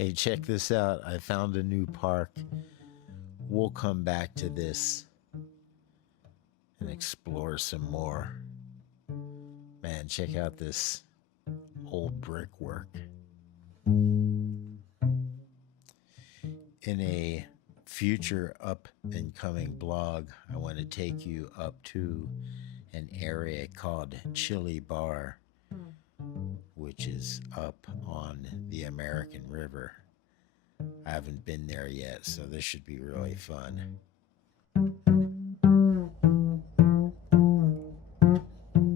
Hey, check this out. I found a new park. We'll come back to this and explore some more. Man, check out this old brickwork. In a future up and coming blog, I want to take you up to an area called Chili Bar, which is up on the American River. I haven't been there yet, so this should be really fun.